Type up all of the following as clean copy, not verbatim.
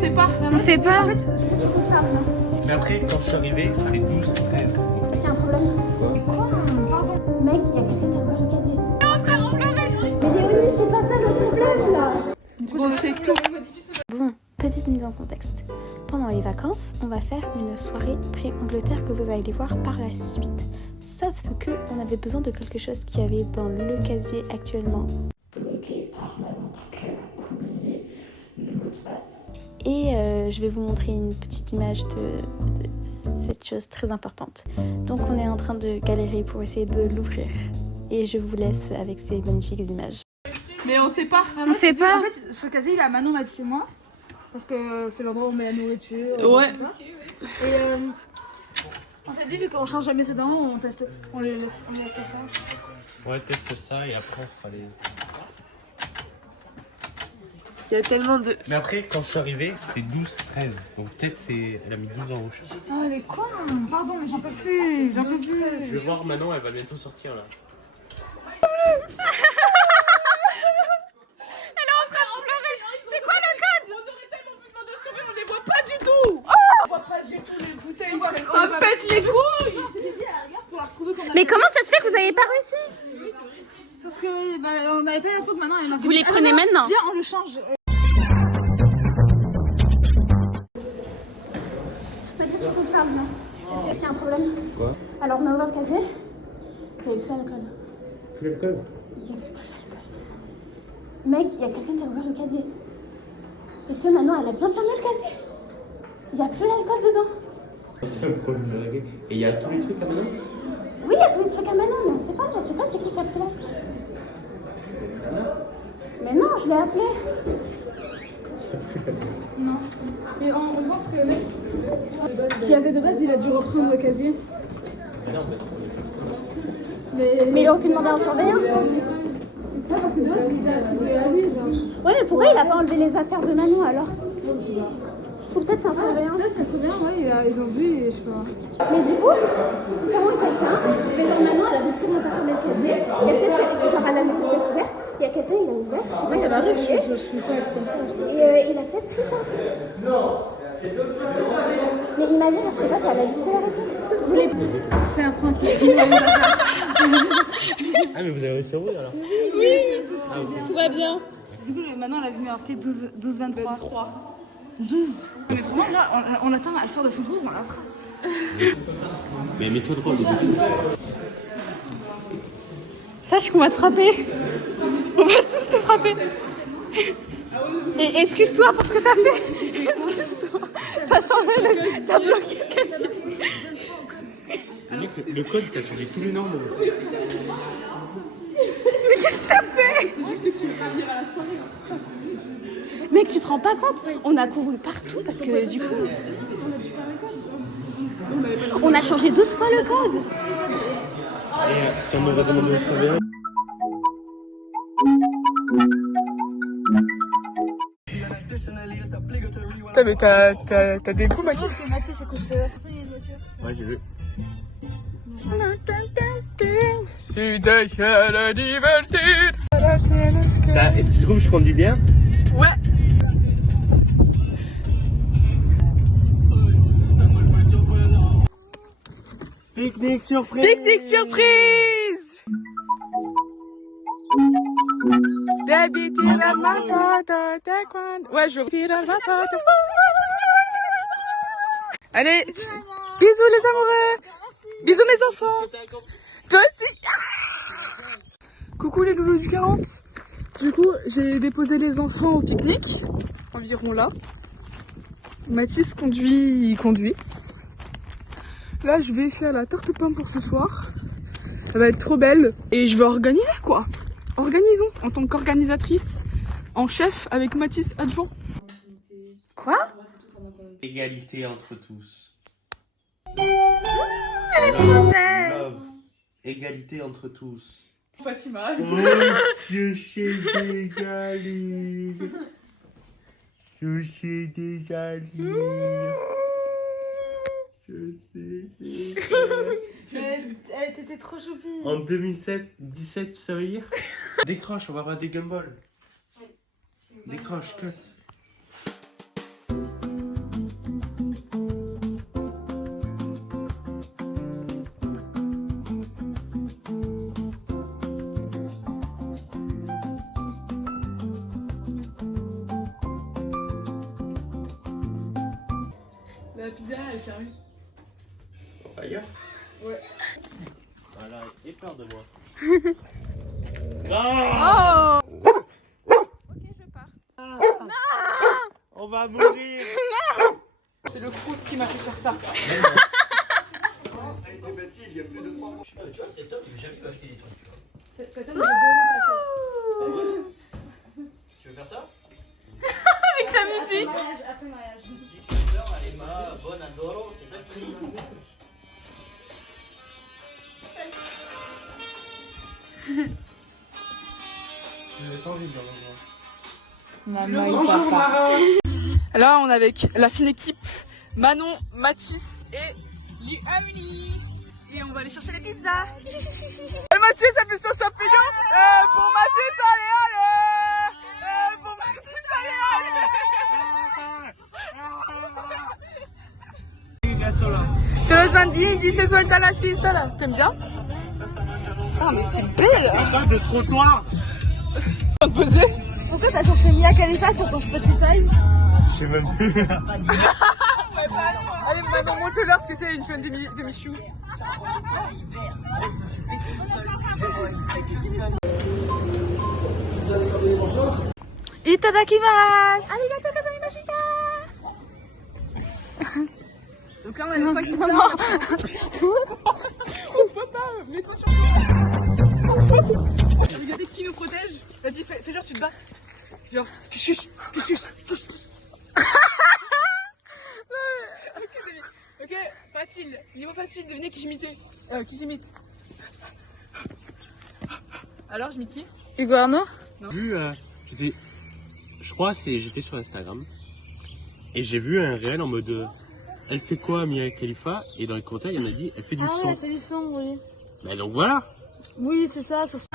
sait pas. On sait pas. En fait, c'est sur ton table. Mais après, quand je suis arrivé, c'était 12, 13. Est-ce qu'il y a un problème? Mais quoi? Pardon. Mec, il y a quelqu'un qui a ouvert le casier. Il est en train de pleurer. Mais Léonie, c'est pas ça le problème là. Bon, c'est tout. Bon, petite mise en contexte. Pendant les vacances, on va faire une soirée pré-Angleterre que vous allez voir par la suite. Sauf que on avait besoin de quelque chose qu'il y avait dans le casier actuellement. Bloqué par Manon parce qu'elle a oublié le mot de passe. Et je vais vous montrer une petite image de cette chose très importante. Donc on est en train de galérer pour essayer de l'ouvrir. Et je vous laisse avec ces magnifiques images. Mais on sait pas. On sait pas. En fait, ce casier, il a Manon m'a dit c'est moi. Parce que c'est l'endroit où on met la nourriture. Ouais. Tout ça. Et on s'est dit, vu qu'on change jamais dedans, on teste. On les laisse comme ça. Ouais, teste ça et après, il fallait. Il y a tellement de. Mais après, quand je suis arrivé, c'était 12, 13. Donc peut-être elle a mis 12 en rouge. Ah, elle est con. Pardon, mais j'en peux plus. J'en peux plus. Je vais voir Manon, elle va bientôt sortir là. C'est quoi le code? On aurait tellement besoin de sourire, on les voit pas du tout. On voit pas du tout les bouteilles. Ça pète les couilles. C'était dit à la gare pour la retrouver qu'on a. Mais comment ça se fait que vous avez pas réussi? Parce que bah, on avait pas l'info que maintenant elle est marquée. Vous les prenez maintenant? Viens, on le change. Vas-y, sur ton table, viens. Est-ce qu'il y a un problème? Quoi? Alors, on a ouvert le casier. Il n'y avait plus d'alcool. Plus l'alcool? Il n'y avait plus d'alcool. Mec, il y a quelqu'un qui a ouvert le casier. Est-ce que maintenant elle a bien fermé le casier? Il n'y a plus d'alcool dedans. C'est un problème de régler. Et il y a tous les trucs à Manon? Oui, il y a tous les trucs à Manon, mais on sait pas c'est qui a pris l'alcool. Mais non, je l'ai appelé. Non. Et on pense que le mec qui avait de base, il a dû reprendre le casier. Non, Mais il aurait pu demander à un surveillant. Non, parce que de base, il a attribué à lui. Genre. Ouais, mais pourquoi il a pas enlevé les affaires de Manon alors? Ou peut-être c'est un surveillant. Peut-être ça se souvient, ouais, ils ont vu et je sais pas. Mais du coup, c'est sûrement quelqu'un. Mais genre Manon, elle avait sûrement pas fermé le casier. Il y a peut-être quelqu'un, genre elle a laissé peut-être ouvert. Il y a quelqu'un, il a ouvert. Je sais pas, Ça il a m'arrive, verrouillé. je fais un truc comme ça. Et il a peut-être pris ça. Mais imagine, je sais pas, ça a la disparité. Vous les poussez. C'est un prank. Ah, mais vous avez réussi à ouvrir alors? Tout va bien. Du coup, maintenant, elle avait marqué 12-23. 12. Mais vraiment, là, on attend, elle sort de son groupe, on la fera. Mais mets-toi droit, le Sache qu'on va te frapper. On va tous te frapper. Et excuse-toi pour ce que t'as fait. Excuse-toi. T'as changé le. T'as bloqué le casier. Le code, ça a changé tous les nombres. Mais qu'est-ce que t'as fait? C'est juste que tu veux pas venir à la soirée. Mec, tu te rends pas compte? On a couru partout parce que du coup, on a changé 12 fois le code. Et si on m'aurait demandé de surveiller. Putain, mais t'as des goûts, Mathis. Mathis, écoute, Ouais, j'ai vu. Si te quiero divertir. Tu trouves que je conduis bien? Ouais. Pique-nique surprise! Pique-nique surprise. D'habiter la mascotte, ouais, je tire la mascotte. Allez, bisous les amoureux. Bisous mes enfants. Toi aussi. Coucou les loulous du 40. Du coup, j'ai déposé les enfants au pique-nique, environ là. Mathis conduit, il conduit. Là, je vais faire la tarte aux pommes pour ce soir. Elle va être trop belle. Et je vais organiser quoi. Organisons en tant qu'organisatrice en chef avec Mathis adjoint. Quoi? Égalité entre tous. Love. Égalité entre tous. Fatima. Oh, je sais déjà lire. Je sais déjà lire. Je sais déjà. t'étais trop choupie. En 2017, tu savais lire? Décroche, on va avoir des gumballs. Décroche, cut. La pizza elle est fermée. Ailleurs? Ouais. Voilà, j'ai peur de moi. Oh. Ok, je pars. On va mourir. C'est le Crous qui m'a fait faire ça. Tu vois, cet homme, il veut jamais m'acheter des trucs, tu vois. Cet homme, il veut de Tu veux faire ça? avec la musique. Après le mariage. Musique, fleur, Alema, Bon Adoro, c'est ça que tu dis. Maman et papa. Là, on est avec la fine équipe Manon, Mathis et Léonie. Et on va aller chercher les pizzas. Mathis, ça fait son champignon. Pour Mathis, allez, allez. Pour Mathis, allez, allez. Te los bandini dice suelta las pistolas. T'aimes bien? Ah, mais c'est belle. Pas de trottoir. On va se poser. Pourquoi t'as cherché Mia Khalifa sur ton Spotify? Je sais même plus. Allez, Manon, montre-leur ce que c'est une chaîne d'émission. Itadakimasu. Arigato gozaimashita. Donc là, on a les 5 pizzas. On te voit pas, mets-toi sur toi. Regardez qui nous protège. Vas-y, fais genre tu te bats. Genre, chuch. Ok, facile. Niveau facile, devinez qui j'imitais. Qui j'imite. Alors, j'imite qui? Iguarno? Vu, je crois j'étais sur Instagram et j'ai vu un réel en mode elle fait quoi Mia Khalifa, et dans les commentaires il m'a dit elle fait du son. Elle fait du son, oui. Bah donc voilà. Oui, c'est ça. Ça se...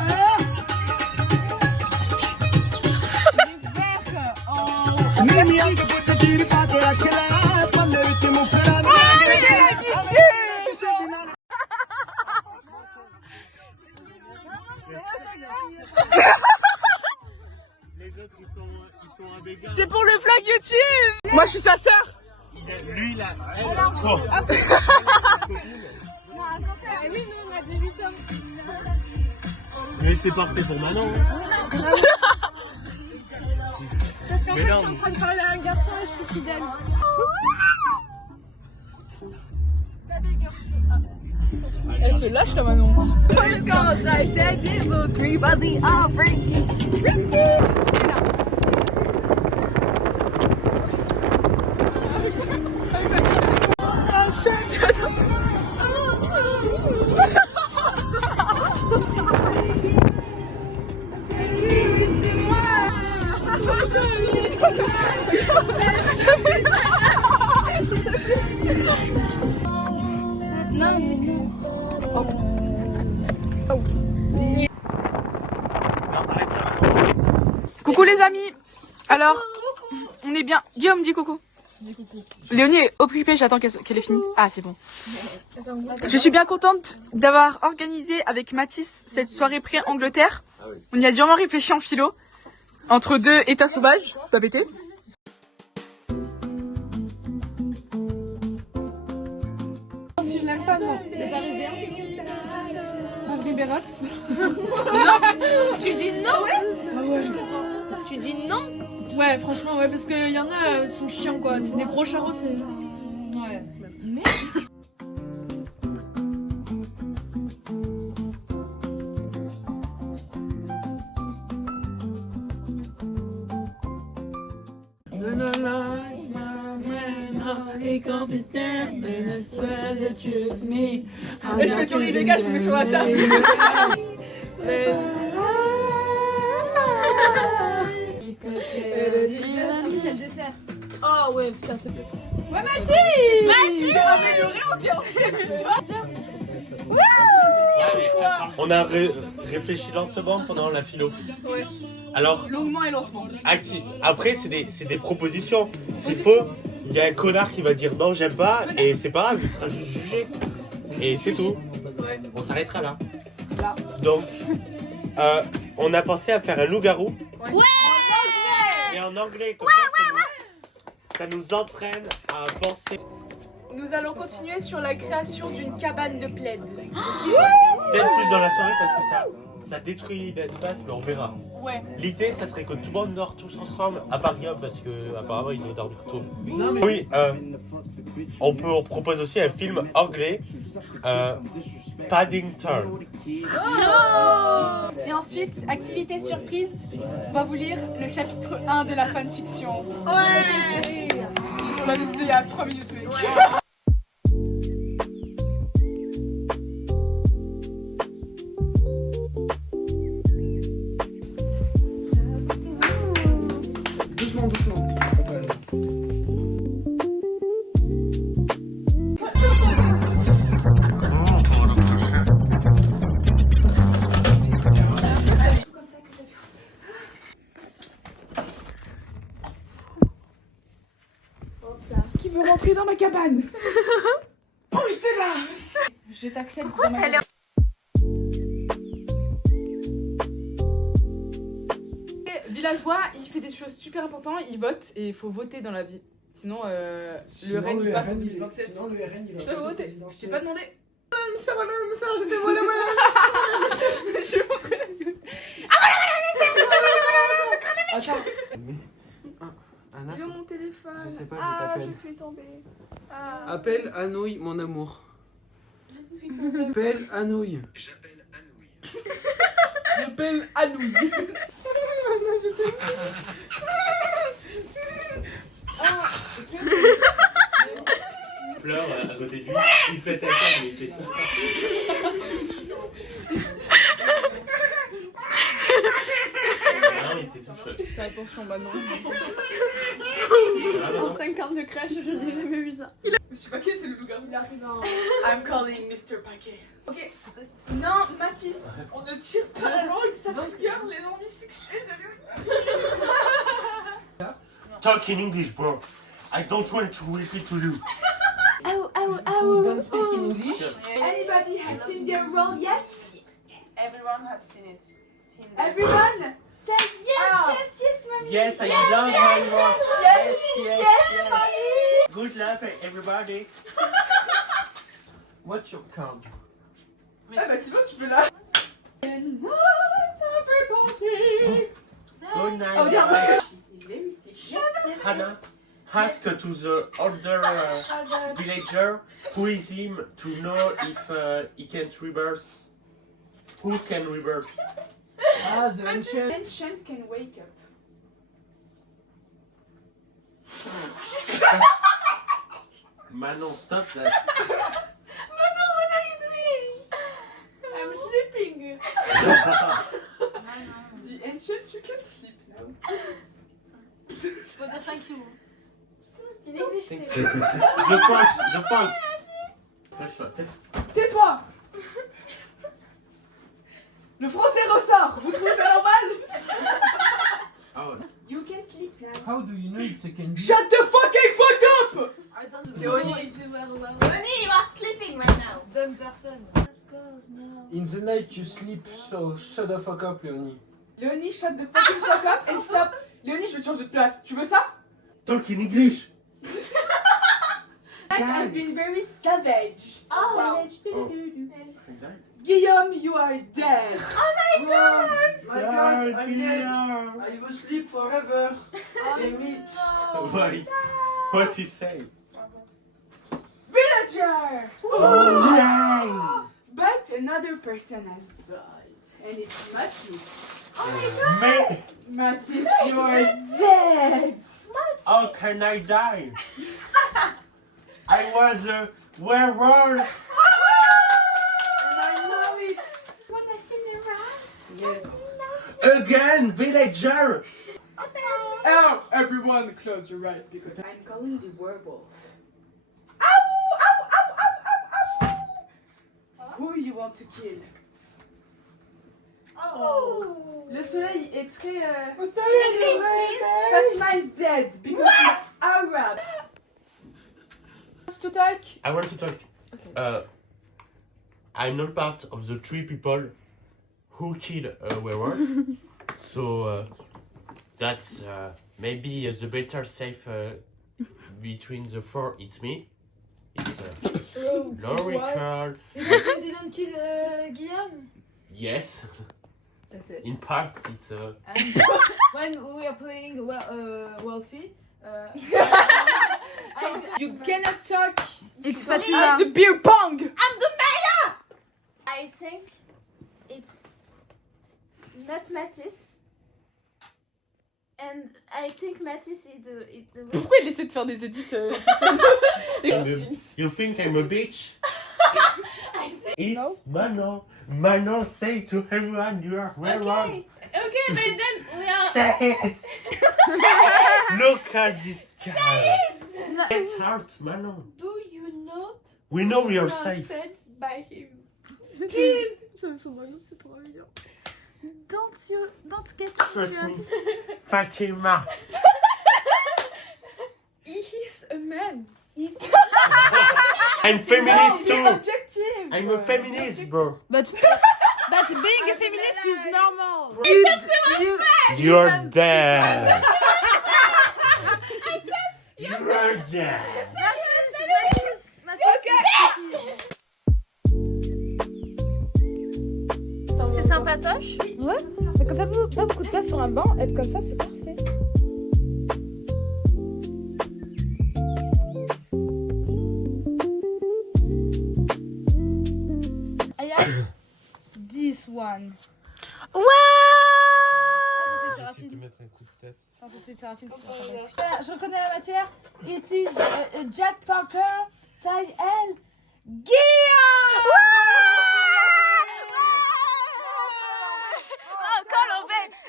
Les autres ils sont à Vegas. C'est pour le flag YouTube. Moi, je suis sa sœur. Lui là. Non, oui, nous on a 18 ans. Mais c'est parfait pour Manon. Parce qu'en Mais fait, non, je suis en train de parler à un garçon et je suis fidèle. Elle se lâche, la Manon. Coucou les amis. Alors, on est bien. Guillaume, dis coucou. Léonie est occupée, j'attends qu'elle ait fini. Ah, c'est bon. Je suis bien contente d'avoir organisé avec Mathis cette soirée pré-Angleterre. On y a durement réfléchi en philo, entre deux états sauvages. T'as pété? Si je l'aime pas, non. Le Parisien. Henri Bérotte. Tu dis non? Ah ouais. Tu dis non? Ouais, franchement, ouais, parce qu'il y en a, sont chiants quoi. C'est des gros charros, c'est. Ouais. Je fais tourner les gars, je me mets sur la table. Michel Dessert. Oh ouais, putain, c'est plus. Ouais, Mathis! J'ai amélioré, on t'est On a réfléchi lentement pendant la philo. Ouais. Alors, Longuement et lentement. après c'est des propositions. S'il faut, il y a un connard qui va dire non j'aime pas et c'est pas grave, il sera juste jugé. Et c'est tout. Ouais. On s'arrêtera là. Là. Donc, on a pensé à faire un loup-garou. Ouais. Et en anglais, comme ça nous entraîne à penser. nous allons continuer sur la création d'une cabane de plaid. Peut-être plus dans la soirée parce que ça détruit l'espace, mais on verra. Ouais. L'idée, ça serait que tout le monde dort tous ensemble, à part Guillaume parce que apparemment il doit dormir tôt. Oui, on propose aussi un film anglais, Paddington. Et ensuite, activité surprise, on va vous lire le chapitre 1 de la fanfiction. Ouais. On l'a décidé il y a 3 minutes, mec. Doucement, doucement. Qui veut rentrer dans ma cabane? Bouge de là! Je t'accepte dans ma cabane. Villageois, il fait des choses super importantes, il vote et il faut voter dans la vie. Sinon, le RN il passe en 2027. Sinon, le RN il va Je peux passer au voter. Je présidentiel. t'ai pas demandé. Ça va, j'étais voilà. Je vais montrer la gueule. Attends. Il est mon téléphone. Je sais pas, je Ah, t'appelle. je suis tombée. Ah. Appelle Anouilh, mon amour. Appelle Anouilh. J'appelle Anouilh. Il pleure à côté de lui, il pète un câble mais il fait ça. Non, il était sous choc. Fais attention maintenant. En 5 ans de crèche, je n'ai jamais vu ça. Monsieur Paquet, c'est le loup-garou. Il arrive en... I'm calling Mr. Paquet. Ok. Non, Mathis, on ne tire pas la langue, ça trigger les envies sexuelles de lui. Talk in English, bro. I don't want to repeat to you. Ow, ow, Who ow. don't speak in English? Anybody has seen their role yet? Everyone has seen it. Everyone? Say yes, yes, yes, mommy. Yes, I love my boss. Yes. Good luck, everybody. What's your card? Ah bah sinon tu peux là. Good night, everybody. Good night. Oh, regarde. He's very sleepy. Hannah, ask to the older villager who is him to know if he can rebirth. Who can rebirth? Ah, the ancient. Ancient can wake up. Manon, stop that. I'm sleeping. The ancient you can sleep now. Faut dire 5 secondes. In English, The please. fox. Lâche-toi, Tais-toi. Le français ressort. Vous trouvez ça normal? Ah ouais. You can sleep now. How do you know it's a candy? Shut the fucking fuck up! I don't know if you were alone. Ronnie, you are sleeping right now. Dumb person. In the night you sleep, so shut the fuck up, Leonie. Léonie, shut the fucking fuck up and stop. Léonie, je vais te changer de place. Tu veux ça? Talk in English. That has been very savage. Oh, Oh. Guillaume, you are dead. My God, I'm dead. dead. I will sleep forever. And meet. Why? What's he saying? Villager! Yeah. But another person has died. And it's Mathis. Me? Mathis, you are dead. How can I die? I was a werewolf. And I know it. Wanna see me run? Yes. Again, villager. Oh, everyone close your eyes because I'm calling the werewolf. Ow! Who you want to kill? Oh. Le soleil est très... English, please. Fatima is dead because it's Arab. Wants to talk? I want to talk. I'm not part of the 3 people who kill a werewolf. So that's maybe the better safe between the 4 it's me. It's Laurie Carl. They didn't kill Guillaume? Yes. That's it. In part, it's And when we are playing Wolfie, you cannot talk. It's Fatima. The beer pong. I think it's not Mathis. And I think Mathis is the witch. Pourquoi il essaie de faire des edits You think I'm a bitch? It's No. Manon. Manon say to everyone you are very wrong. Okay, but then we are. Say it! Look at this guy! It's hard, Manon. Do you not We know you're safe. sent by him? Please. Ça me semble bien, c'est trop mignon. Don't get Trust me. Fatima. He is a man. I'm feminist too. Objective. I'm a feminist, bro. But being a feminist is normal. You're dead. You're dead. C'est sympatoche. Ouais, mais quand t'as pas beaucoup de place sur un banc, être comme ça, c'est parfait. I have this one. Wow! Ah, ça, c'est Séraphine. Non, ça, c'est Séraphine, c'est pas ça. Je reconnais la matière. It is Jack Parker, taille L. Guillaume!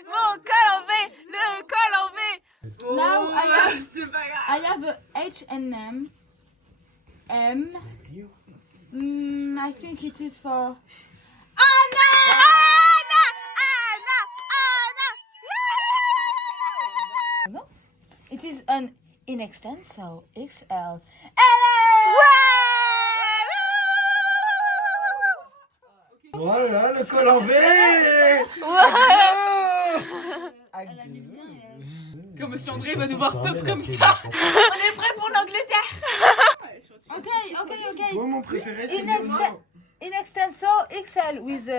Mon col en V, le col en V. Now I have a H&M. I think it is for no. It is an Inextenso XL. Voilà, le col en V. Comme Monsieur André va nous voir peuple comme ça. On est prêt pour l'Angleterre. Okay. Moi, mon préféré, c'est Inextenso XL with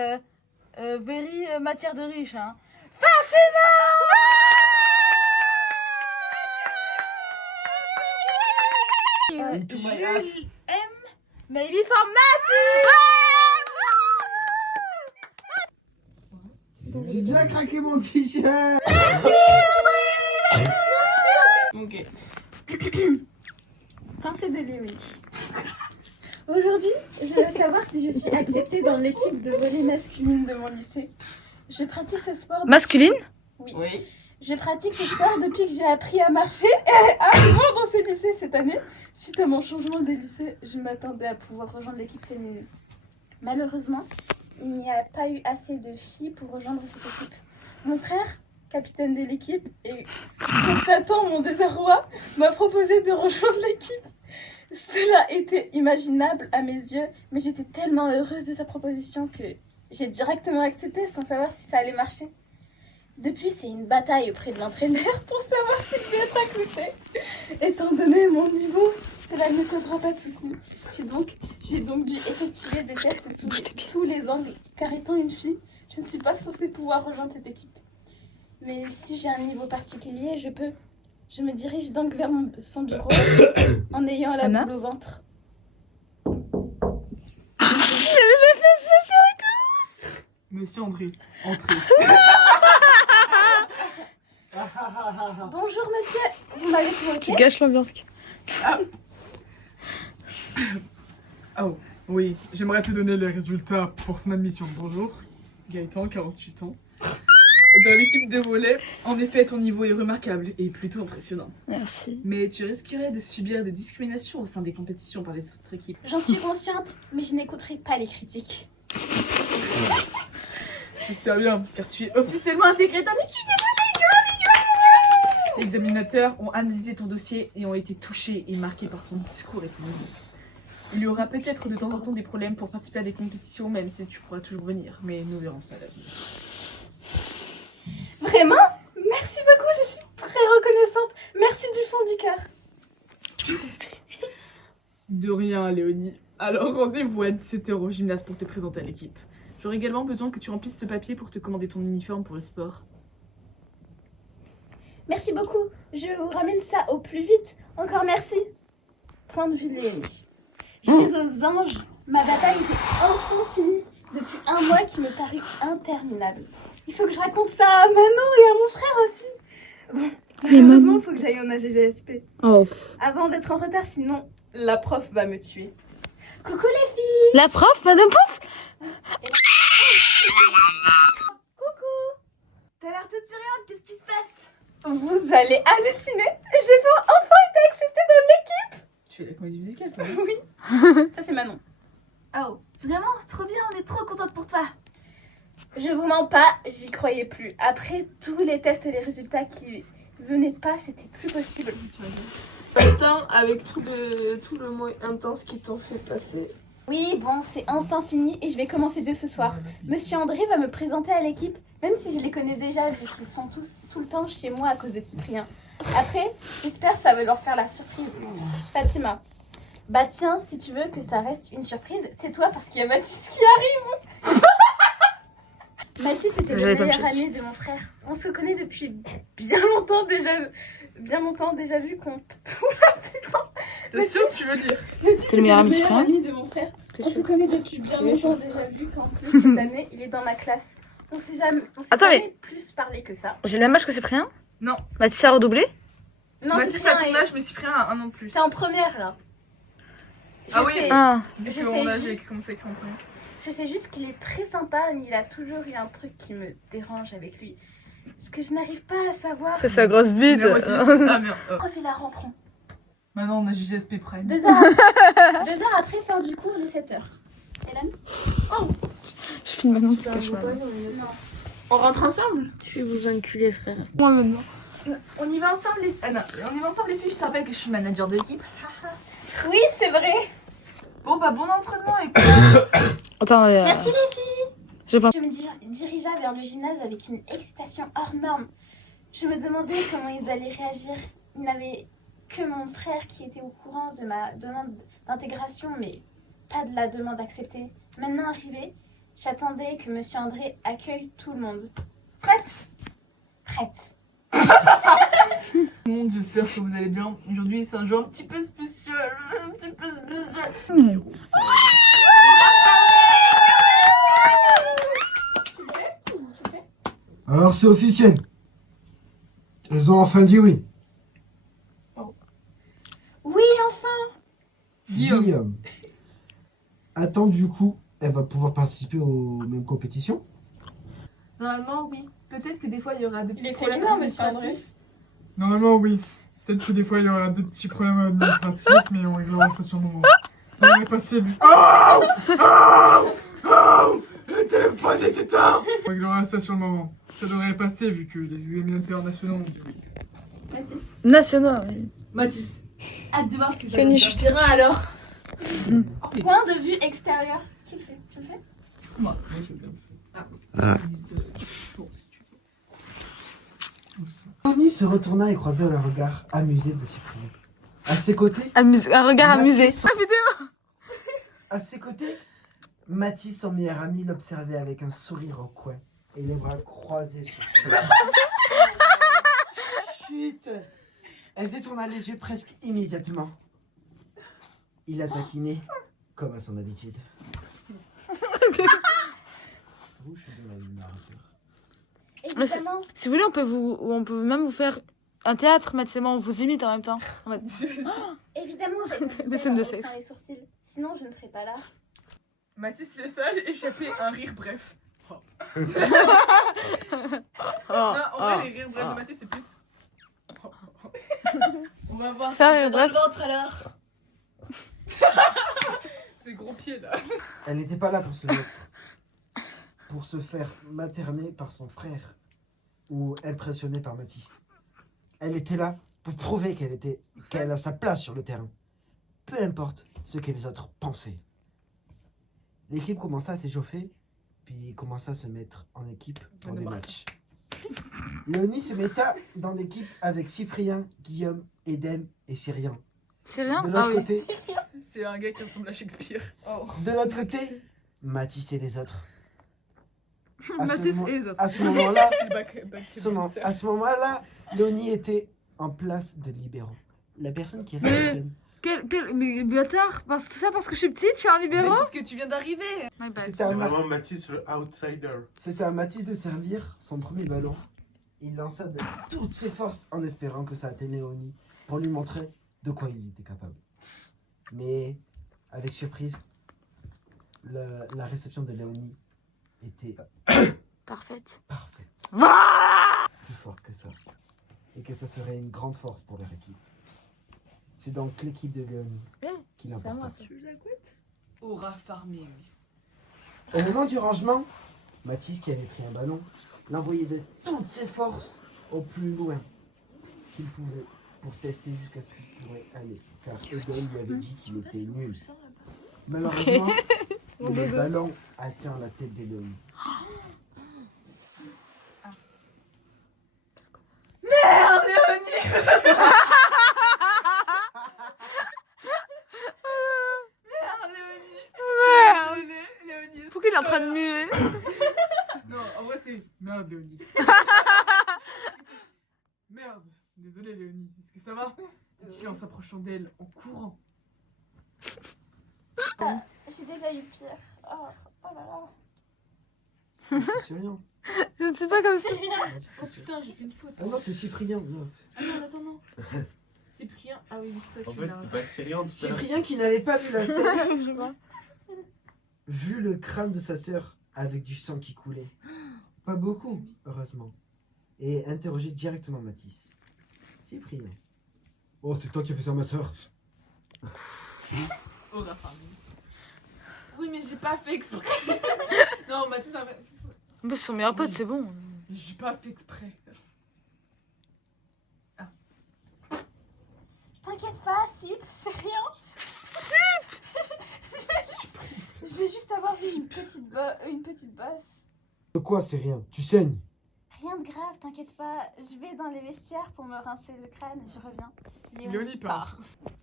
very matière de riche. Hein. Fatima! Jules M. Maybe for Matty! J'ai déjà craqué mon t-shirt. Ok. Pensée de Louis. Aujourd'hui, je veux savoir si je suis acceptée dans l'équipe de volley masculine de mon lycée. Je pratique ce sport. Masculine? Oui. Je pratique ce sport depuis que j'ai appris à marcher et à courir dans ce lycée cette année. Suite à mon changement de lycée, je m'attendais à pouvoir rejoindre l'équipe féminine. Malheureusement, il n'y a pas eu assez de filles pour rejoindre cette équipe. Mon frère, capitaine de l'équipe, et constatant mon désarroi, m'a proposé de rejoindre l'équipe. Cela était imaginable à mes yeux, mais j'étais tellement heureuse de sa proposition que j'ai directement accepté sans savoir si ça allait marcher. Depuis, c'est une bataille auprès de l'entraîneur pour savoir si je vais être includée. Étant donné mon niveau, cela ne causera pas de soucis. J'ai donc dû effectuer des tests sous tous les angles, car étant une fille, je ne suis pas censée pouvoir rejoindre cette équipe. Mais si j'ai un niveau particulier, je peux. Je me dirige donc vers son bureau en ayant la boule au ventre. Monsieur André, entrez. Bonjour monsieur, vous m'avez provoqué. gâches l'ambiance. Oh, oui, j'aimerais te donner les résultats pour son admission. Bonjour, Gaëtan, 48 ans. Dans l'équipe de volley, en effet, ton niveau est remarquable et plutôt impressionnant. Merci. Mais tu risquerais de subir des discriminations au sein des compétitions par les autres équipes. J'en suis consciente, mais je n'écouterai pas les critiques. J'espère bien, car tu es officiellement intégré dans l'équipe de volley. Les examinateurs ont analysé ton dossier et ont été touchés et marqués par ton discours et ton niveau. Il y aura peut-être de temps en temps des problèmes pour participer à des compétitions, même si tu pourras toujours venir, mais nous verrons ça à l'avenir. Vraiment? Merci beaucoup, je suis très reconnaissante. Merci du fond du cœur. De rien, Léonie. Alors rendez-vous à 17h au gymnase pour te présenter à l'équipe. J'aurai également besoin que tu remplisses ce papier pour te commander ton uniforme pour le sport. Merci beaucoup. Je vous ramène ça au plus vite. Encore merci. Point de vue de Léonie. J'étais aux anges. Ma bataille était enfin finie depuis un mois qui me parut interminable. Il faut que je raconte ça à Manon et à mon frère aussi. Bon, malheureusement, il faut que j'aille en AGGSP. Oh. Avant d'être en retard, sinon la prof va me tuer. Coucou les filles. La prof, Madame Ponce? Coucou. T'as l'air toute sérieuse, qu'est-ce qui se passe? Vous allez halluciner. J'ai enfin été acceptée dans l'équipe. Tu fais la comédie musicale, toi? Oui. Ça c'est Manon. Oh, vraiment, trop bien, on est trop contente pour toi. Je vous mens pas, j'y croyais plus. Après tous les tests et les résultats qui venaient pas, c'était plus possible. Attends, avec tout le mot intense qu'ils t'ont fait passer. Oui, bon, c'est enfin fini et je vais commencer dès ce soir. Monsieur André va me présenter à l'équipe, même si je les connais déjà vu qu'ils sont tous tout le temps chez moi à cause de Cyprien. Après, j'espère que ça va leur faire la surprise. Fatima. Bah tiens, si tu veux que ça reste une surprise, tais-toi parce qu'il y a Mathis qui arrive. Mathis était le meilleur ami de mon frère. On se connaît depuis bien longtemps déjà vu qu'on... T'es sûre que tu veux dire? Mathis le meilleur ami de meilleur Cyprien ami de mon frère. On se connaît depuis bien longtemps déjà vu qu'en plus cette année, il est dans ma classe. On s'est jamais Attends, mais- plus parlé que ça. J'ai le même âge que Cyprien? Non. Mathis a redoublé? Non, Mathis Cyprien a ton est- âge, mais Cyprien a un an de plus. T'es en première là. Ah Je oui. sais. Ah. Vu je qu'on sais a juste- commencé à écrire en premier. Je sais juste qu'il est très sympa, mais il a toujours eu un truc qui me dérange avec lui. Ce que je n'arrive pas à savoir. C'est sa grosse bite. Mais autiste. Ah merde. Prof et la rentrons. Maintenant, on a JGSP Prime. 2 heures après, fin du cours, 17h. Hélène? Je filme maintenant, tu te caches pas. Non. On rentre ensemble? Je vais vous enculer, frère. Moi maintenant. On y va ensemble les... Ah non, on y va ensemble les filles, je te rappelle que je suis manager de l'équipe. Oui, c'est vrai. Bon bah bon entraînement et Attends, Merci les filles. j'ai pas... Je me dirigea vers le gymnase avec une excitation hors norme. Je me demandais comment ils allaient réagir. Il n'avait que mon frère qui était au courant de ma demande d'intégration, mais pas de la demande acceptée. Maintenant arrivée, j'attendais que Monsieur André accueille tout le monde. Prête? Prête. tout le monde, j'espère que vous allez bien. Aujourd'hui c'est un jour un petit peu spécial. Alors c'est officiel. Elles ont enfin dit oui. Oui, enfin. Guillaume. Attends, du coup, elle va pouvoir participer aux mêmes compétitions? Normalement oui. Peut-être que des fois il y aura des Il est petits problèmes féminin, Monsieur administratifs. Normalement, oui. Peut-être que des fois, il y aura des petits problèmes administratifs, mais on réglera ça sur le moment. Ça devrait passer, vu... Le téléphone est éteint! On réglera ça sur le moment. Ça devrait passer, vu que les examinateurs nationaux ont dit oui. Mathis. Nationaux, oui. Mathis. Hâte de voir ce que ça Connu. donne sur le terrain alors. Point de vue extérieur. Qui le fait? Tu le fais? Moi je vais bien le faire. Ah. Bon, si tu veux. Tony se retourna et croisa le regard amusé de Cyprien. À ses côtés, Un regard amusé. Mathis, à ses côtés, Mathis, son meilleur ami, l'observait avec un sourire au coin et les bras croisés sur son Chut! Elle détourna les yeux presque immédiatement. Il la taquinait, comme à son habitude. Mais c'est- Évidemment. Si vous voulez, on peut même vous faire un théâtre, Mathis et moi, on vous imite en même temps. En mode- Évidemment, Des scènes de haussant sexe. les sourcils. Sinon, je ne serais pas là. Mathis laisse ça échapper un rire bref. Oh, Non, en vrai, oh, les rires brefs oh. de Mathis, c'est plus. On va voir Ça, ça. bref. Ventre alors. Ces gros pieds là. Elle n'était pas là pour se mettre, pour se faire materner par son frère ou impressionnée par Mathis. Elle était là pour prouver qu'elle a sa place sur le terrain, peu importe ce que les autres pensaient. L'équipe commença à s'échauffer, puis commença à se mettre en équipe pour des matchs. Léonie se metta dans l'équipe avec Cyprien, Guillaume, Edem et Cyrian. C'est rien? De Ah l'autre oui. côté, C'est un gars qui ressemble à Shakespeare. Oh. De l'autre côté, Mathis et les autres. Mathis et les autres. À ce moment-là, C'est back à ce moment-là, Léonie était en place de libéraux. La personne qui réceptionne. Mais bâtard, tout ça parce que je suis petite, je suis un libéraux. Parce que tu viens d'arriver. C'était C'est à, vraiment Mathis le outsider. c'était à Mathis de servir son premier ballon. Il lança de toutes ses forces en espérant que ça atteigne Léonie pour lui montrer de quoi il était capable. Mais avec surprise, la réception de Léonie était Parfaite. parfaite. Voilà. Plus forte que ça. Et que ça serait une grande force pour leur équipe. C'est donc l'équipe de Léonie qui c'est à moi, l'emporta. ça. Aura farming. Au moment du rangement, Mathis, qui avait pris un ballon, l'envoyait de toutes ses forces au plus loin qu'il pouvait pour tester jusqu'à ce qu'il pourrait aller. Car Eden lui avait dit qu'il était nul. Malheureusement, le ballon atteint la tête de Léonie. Merde, Léonie. Pourquoi il est en train de muer? Non, en vrai, c'est merde, Léonie. Merde. Désolé, Léonie. Est-ce que ça va? Dit-il en s'approchant d'elle, en courant. J'ai déjà eu pire. Oh là là. C'est Cyprien. Je ne suis pas comme ça. Oh putain, j'ai fait une faute. Ah non, c'est Cyprien. Non, Ah non, attends, non. Cyprien. Ah oui, c'est toi En qui fait, l'as. c'était pas Cyprien tout à l'heure. Cyprien qui n'avait pas vu la scène, Je vois. vu le crâne de sa sœur avec du sang qui coulait. Pas beaucoup, heureusement. Et interrogé directement Mathis. Cyprien. Oh, c'est toi qui as fait ça à ma sœur. Aura farming. Oui, mais j'ai pas fait exprès. Non, Mathis a fait exprès. Mais c'est son meilleur pote, c'est bon. Mais j'ai pas fait exprès. T'inquiète pas, Sip, c'est rien. Je vais juste avoir vu une petite bosse. De quoi, c'est rien? Tu saignes. Rien de grave, t'inquiète pas. Je vais dans les vestiaires pour me rincer le crâne et je reviens. Léonie part.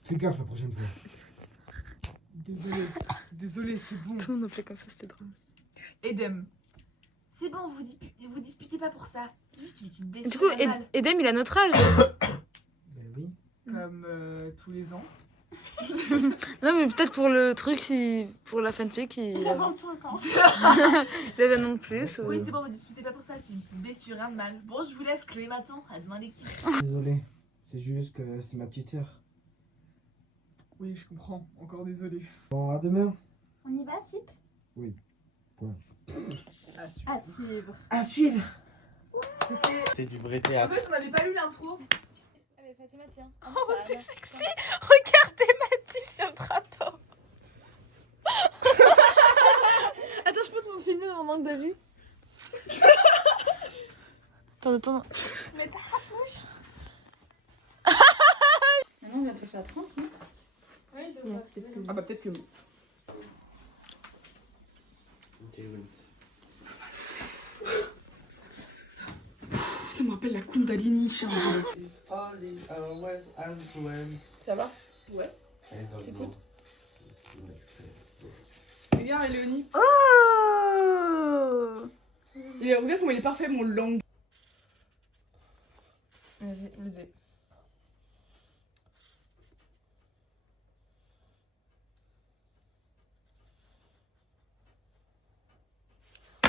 Fais gaffe la prochaine fois. Désolé, c'est bon. Tout le monde fait comme ça, c'était drôle. Edem. C'est bon, vous disputez pas pour ça. C'est juste une petite blessure. Du coup, normale. Edem, il a notre âge. Ben oui. Comme tous les ans. Non, mais peut-être pour le truc, pour la fanfic, Il a 25 ans. il avait un an de plus. Oui, c'est bon, vous disputez pas pour ça. C'est une petite blessure, rien de mal. Bon, je vous laisse, Chloé m'attend. À demain l'équipe. Désolé. C'est juste que c'est ma petite sœur. Oui, je comprends. Encore désolé. Bon, à demain. On y va, Sip? Oui. Point. À suivre. À suivre. C'est du vrai En théâtre. fait, on n'avait pas lu l'intro. Allez, Fatima, tiens. Oh, c'est sexy. Regardez Mathis sur le drapeau. Attends, je peux te filmer dans mon manque de vue? Attends. Mais t'arraches moche. Maintenant, on va chercher la France, non? Oui, de Ouais, peut-être que... Ah bah peut-être que... Ça me rappelle la Kundalini chargée. Ça va? Ouais. J'écoute. Regarde, Léonie. Oh. Regarde comment il est parfait, mon langue. Vas-y, le dé.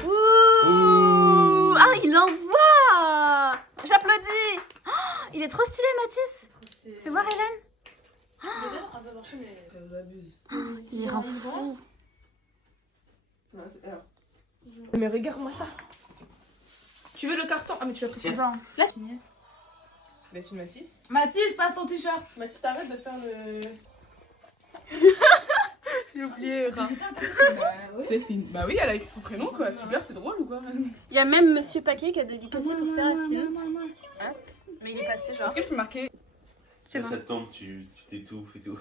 Ouh. Ah, il envoie. J'applaudis. Oh, il est trop stylé, Mathis. Fais voir, Hélène. Il rend fou. Mais regarde-moi ça. Tu veux le carton? Ah mais tu l'as pris. Attends. Là, signé. Laisse une Mathis. Mathis, passe ton t-shirt. Mathis, t'arrêtes de faire le... J'ai oublié. C'est fine. Bah oui, elle a écrit son prénom quoi. Super, c'est drôle ou quoi? Il y a même Monsieur Paquet qui a dédicacé pour Séraphine. Hein? Mais il est passé genre. Est-ce que je peux marquer? C'est bon. Ça tombe, tu t'étouffes et tout.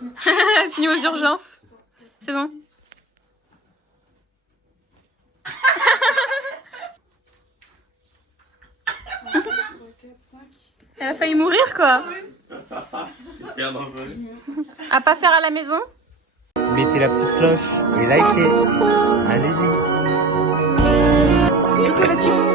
Fini aux urgences. C'est bon. Elle a failli mourir quoi. Super dangereux. À pas faire à la maison. mettez la petite cloche et likez. Allez-y. Chocolatine.